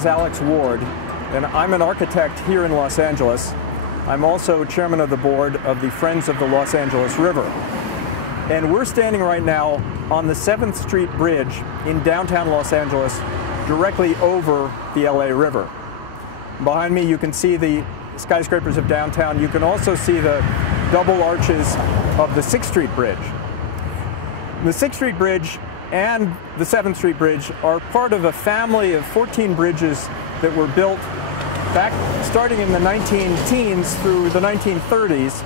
is Alex Ward, and I'm an architect here in Los Angeles. I'm also chairman of the board of the Friends of the Los Angeles River. And we're standing right now on the 7th Street Bridge in downtown Los Angeles, directly over the LA River. Behind me you can see the skyscrapers of downtown. You can also see the double arches of the 6th Street Bridge. The 6th Street Bridge and the 7th Street Bridge are part of a family of 14 bridges that were built back starting in the 19-teens through the 1930s,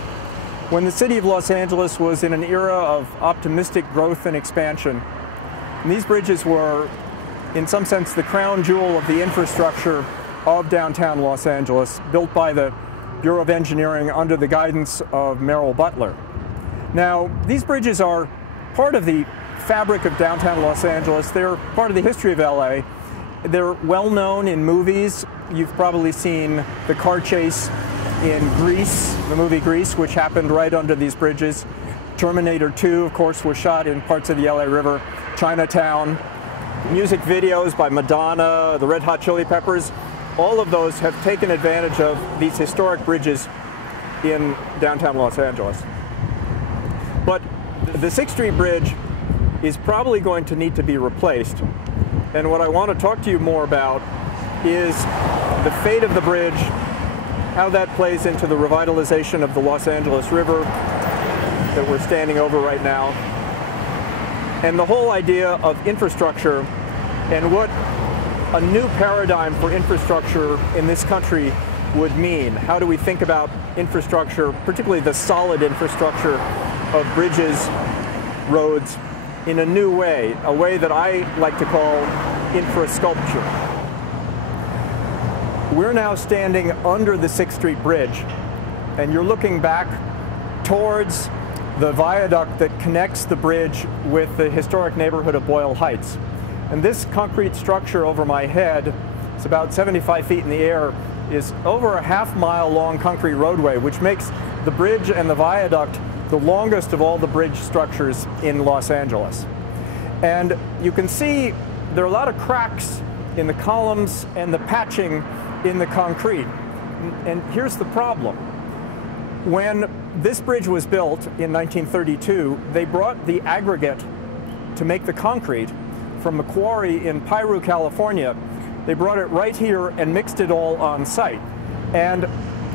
when the city of Los Angeles was in an era of optimistic growth and expansion. And these bridges were, in some sense, the crown jewel of the infrastructure of downtown Los Angeles, built by the Bureau of Engineering under the guidance of Merrill Butler. Now, these bridges are part of the fabric of downtown Los Angeles. They're part of the history of LA. They're well known in movies. You've probably seen the car chase in Grease, the movie Grease, which happened right under these bridges. Terminator 2, of course, was shot in parts of the LA River. Chinatown, music videos by Madonna, the Red Hot Chili Peppers, all of those have taken advantage of these historic bridges in downtown Los Angeles. But the 6th Street Bridge is probably going to need to be replaced. And what I want to talk to you more about is the fate of the bridge, how that plays into the revitalization of the Los Angeles River that we're standing over right now, and the whole idea of infrastructure and what a new paradigm for infrastructure in this country would mean. How do we think about infrastructure, particularly the solid infrastructure of bridges, roads, in a new way, a way that I like to call infra-sculpture. We're now standing under the 6th Street Bridge, and you're looking back towards the viaduct that connects the bridge with the historic neighborhood of Boyle Heights. And this concrete structure over my head, it's about 75 feet in the air, is over a half-mile long concrete roadway, which makes the bridge and the viaduct the longest of all the bridge structures in Los Angeles. And you can see there are a lot of cracks in the columns and the patching in the concrete. And here's the problem. When this bridge was built in 1932, they brought the aggregate to make the concrete from a quarry in Piru, California. They brought it right here and mixed it all on site. And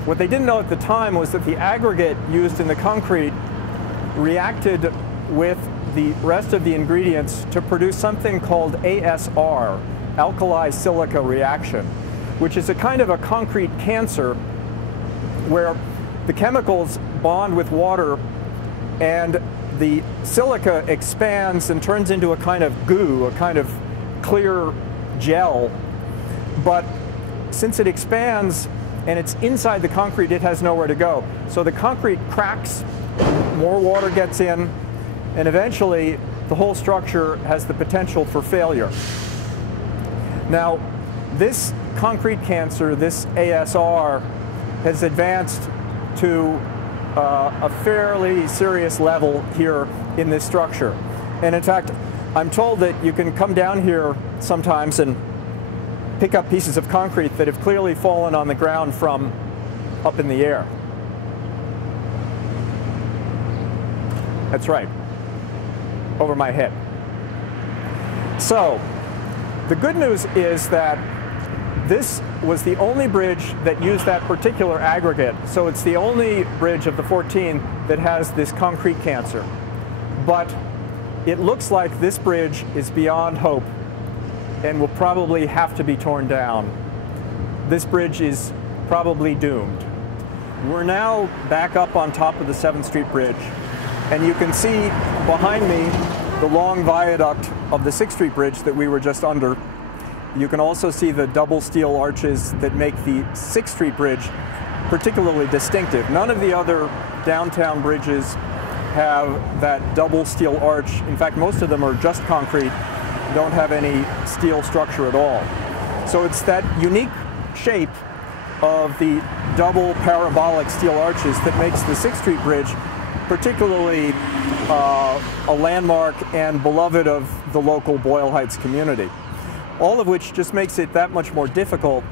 what they didn't know at the time was that the aggregate used in the concrete reacted with the rest of the ingredients to produce something called ASR, alkali silica reaction, which is a kind of a concrete cancer where the chemicals bond with water and the silica expands and turns into a kind of goo, a kind of clear gel. But since it expands and it's inside the concrete, it has nowhere to go. So the concrete cracks, more water gets in, and eventually the whole structure has the potential for failure. Now, this concrete cancer, this ASR, has advanced to a fairly serious level here in this structure. And in fact, I'm told that you can come down here sometimes and pick up pieces of concrete that have clearly fallen on the ground from up in the air. That's right, over my head. So, the good news is that this was the only bridge that used that particular aggregate, so it's the only bridge of the 14 that has this concrete cancer. But it looks like this bridge is beyond hope and will probably have to be torn down. This bridge is probably doomed. We're now back up on top of the 7th Street Bridge, and you can see behind me the long viaduct of the 6th Street Bridge that we were just under. You can also see the double steel arches that make the 6th Street Bridge particularly distinctive. None of the other downtown bridges have that double steel arch. In fact, most of them are just concrete, don't have any steel structure at all. So it's that unique shape of the double parabolic steel arches that makes the 6th Street Bridge particularly a landmark and beloved of the local Boyle Heights community. all of which just makes it that much more difficult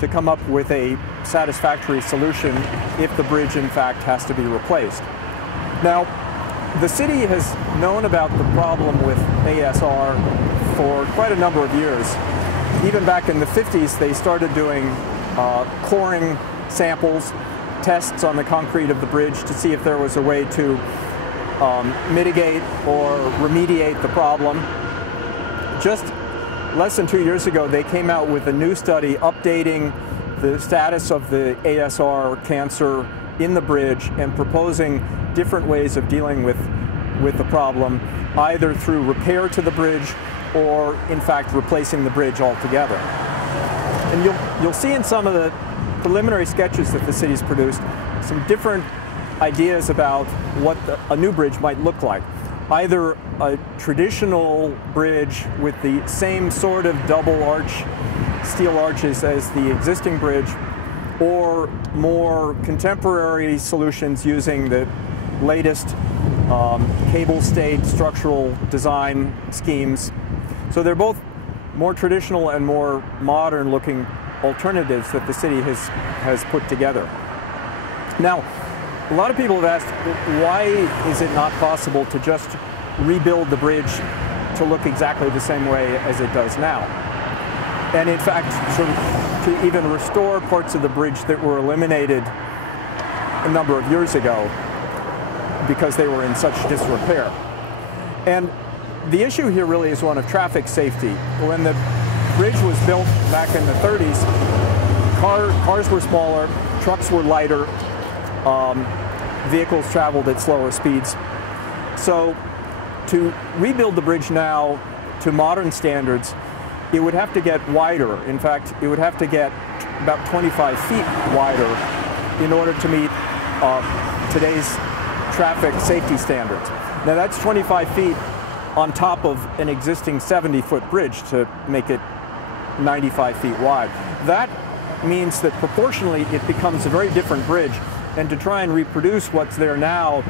to come up with a satisfactory solution if the bridge in fact has to be replaced. Now, the city has known about the problem with ASR for quite a number of years. Even back in the 50s, they started doing coring samples, tests on the concrete of the bridge to see if there was a way to mitigate or remediate the problem. Just less than 2 years ago, they came out with a new study updating the status of the ASR cancer in the bridge and proposing different ways of dealing with the problem, either through repair to the bridge or, in fact, replacing the bridge altogether. And you'll see in some of the preliminary sketches that the city's produced some different ideas about what a new bridge might look like. Either a traditional bridge with the same sort of double arch, steel arches as the existing bridge, or more contemporary solutions using the latest cable stayed structural design schemes. So they're both more traditional and more modern looking alternatives that the city has put together. Now, a lot of people have asked, why is it not possible to just rebuild the bridge to look exactly the same way as it does now? And in fact, to even restore parts of the bridge that were eliminated a number of years ago because they were in such disrepair. And the issue here really is one of traffic safety. When the bridge was built back in the 30s, cars were smaller, trucks were lighter, vehicles traveled at slower speeds. So to rebuild the bridge now to modern standards, it would have to get wider. In fact, it would have to get about 25 feet wider in order to meet today's traffic safety standards. Now that's 25 feet on top of an existing 70-foot bridge to make it 95 feet wide. That means that proportionally it becomes a very different bridge, and to try and reproduce what's there now,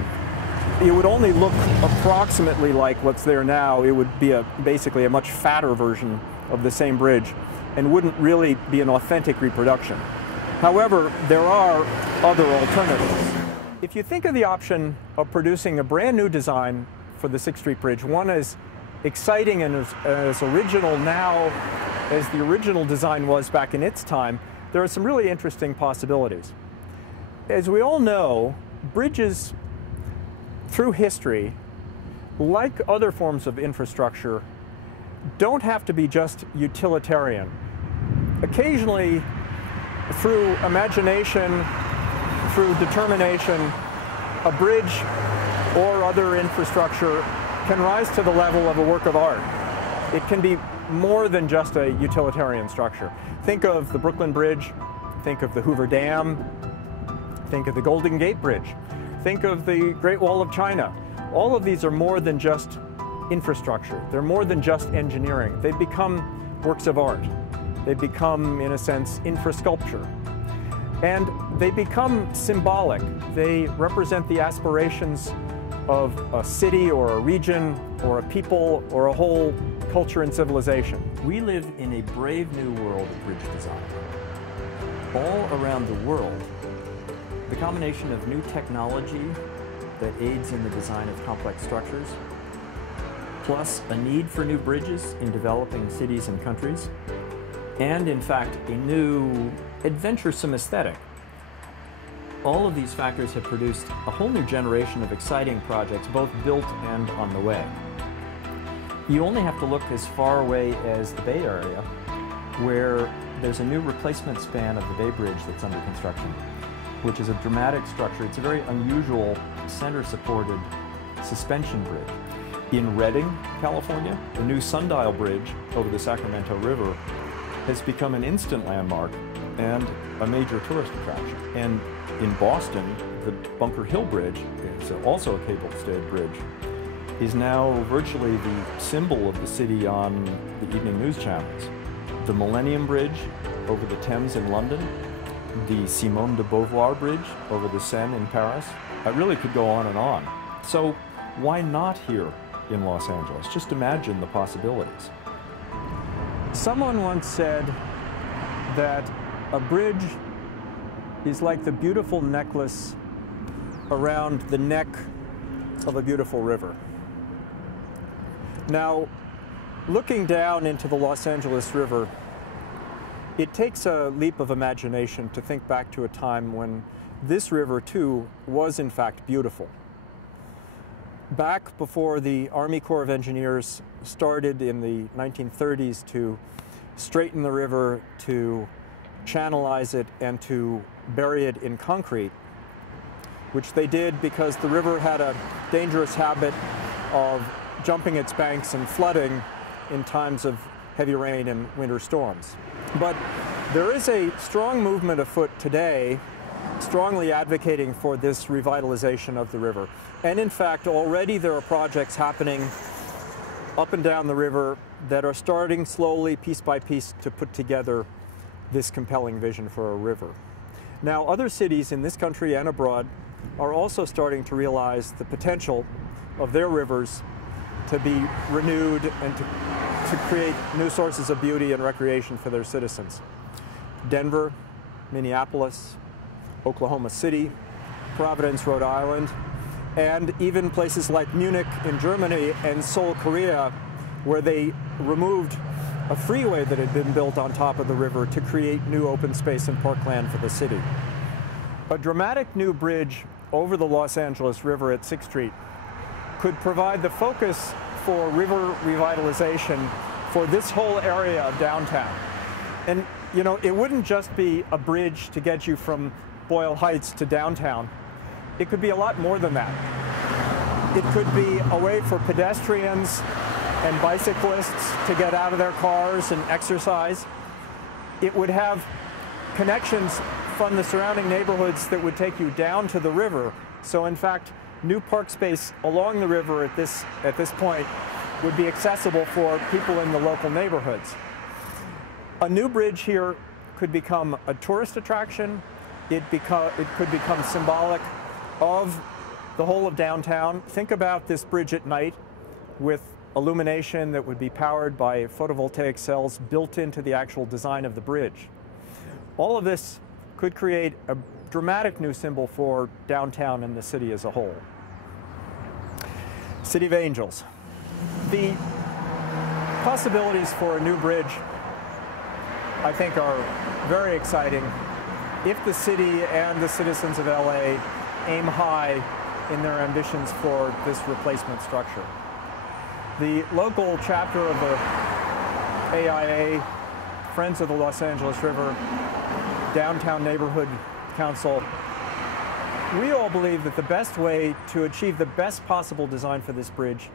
it would only look approximately like what's there now. It would be basically a much fatter version of the same bridge and wouldn't really be an authentic reproduction. However, there are other alternatives. If you think of the option of producing a brand new design for the 6th Street Bridge, one as exciting and as original now as the original design was back in its time, there are some really interesting possibilities. As we all know, bridges through history, like other forms of infrastructure, don't have to be just utilitarian. Occasionally, through imagination, through determination, a bridge or other infrastructure can rise to the level of a work of art. It can be more than just a utilitarian structure. Think of the Brooklyn Bridge, think of the Hoover Dam, think of the Golden Gate Bridge, think of the Great Wall of China. All of these are more than just infrastructure. They're more than just engineering. They become works of art. They become, in a sense, infrasculpture. And they become symbolic. They represent the aspirations of a city or a region or a people or a whole culture and civilization. We live in a brave new world of bridge design. All around the world, the combination of new technology that aids in the design of complex structures, plus a need for new bridges in developing cities and countries, and in fact a new adventuresome aesthetic. All of these factors have produced a whole new generation of exciting projects, both built and on the way. You only have to look as far away as the Bay Area, where there's a new replacement span of the Bay Bridge that's under construction, which is a dramatic structure. It's a very unusual center-supported suspension bridge. In Redding, California, the new Sundial Bridge over the Sacramento River has become an instant landmark and a major tourist attraction. And in Boston, the Bunker Hill Bridge, is also a cable-stayed bridge, is now virtually the symbol of the city on the evening news channels. The Millennium Bridge over the Thames in London, the Simone de Beauvoir Bridge over the Seine in Paris. I really could go on and on. So why not here in Los Angeles? Just imagine the possibilities. Someone once said that a bridge is like the beautiful necklace around the neck of a beautiful river. Now, looking down into the Los Angeles River, it takes a leap of imagination to think back to a time when this river, too, was in fact beautiful. Back before the Army Corps of Engineers started in the 1930s to straighten the river, to channelize it, and to bury it in concrete, which they did because the river had a dangerous habit of jumping its banks and flooding in times of heavy rain and winter storms. But there is a strong movement afoot today strongly advocating for this revitalization of the river. And in fact, already there are projects happening up and down the river that are starting slowly, piece by piece, to put together this compelling vision for a river. Now, other cities in this country and abroad are also starting to realize the potential of their rivers to be renewed and to create new sources of beauty and recreation for their citizens. Denver, Minneapolis, Oklahoma City, Providence, Rhode Island, and even places like Munich in Germany and Seoul, Korea, where they removed a freeway that had been built on top of the river to create new open space and parkland for the city. A dramatic new bridge over the Los Angeles River at 6th Street could provide the focus for river revitalization for this whole area of downtown. And you know, it wouldn't just be a bridge to get you from Boyle Heights to downtown. It could be a lot more than that. It could be a way for pedestrians and bicyclists to get out of their cars and exercise. It would have connections from the surrounding neighborhoods that would take you down to the river. So in fact, new park space along the river at this point would be accessible for people in the local neighborhoods. A new bridge here could become a tourist attraction. It could become symbolic of the whole of downtown. Think about this bridge at night with illumination that would be powered by photovoltaic cells built into the actual design of the bridge. All of this could create a dramatic new symbol for downtown and the city as a whole. City of Angels. The possibilities for a new bridge, I think, are very exciting if the city and the citizens of LA aim high in their ambitions for this replacement structure. The local chapter of the AIA, Friends of the Los Angeles River, Downtown Neighborhood Council, we all believe that the best way to achieve the best possible design for this bridge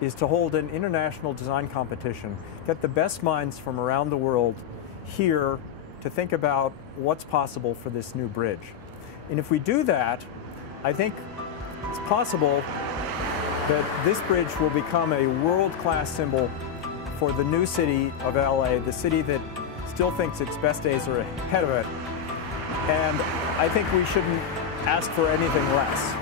is to hold an international design competition, get the best minds from around the world here to think about what's possible for this new bridge. And if we do that, I think it's possible that this bridge will become a world-class symbol for the new city of LA, the city that still thinks its best days are ahead of it. And I think we shouldn't ask for anything less.